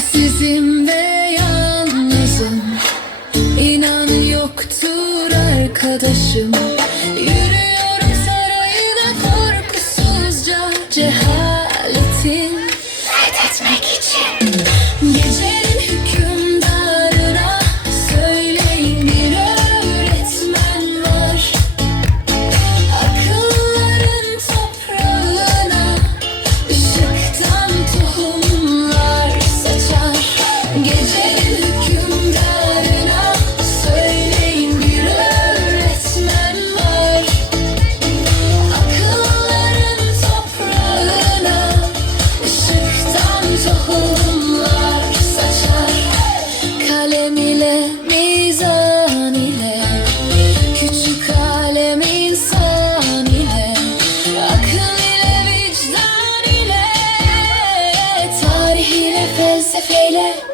Sessizim ve yalnızım. İnan yoktur arkadaşım. Yürüyoruz her oyuna korkusuzca Cehaletin. Fethetmek için. se é fleyle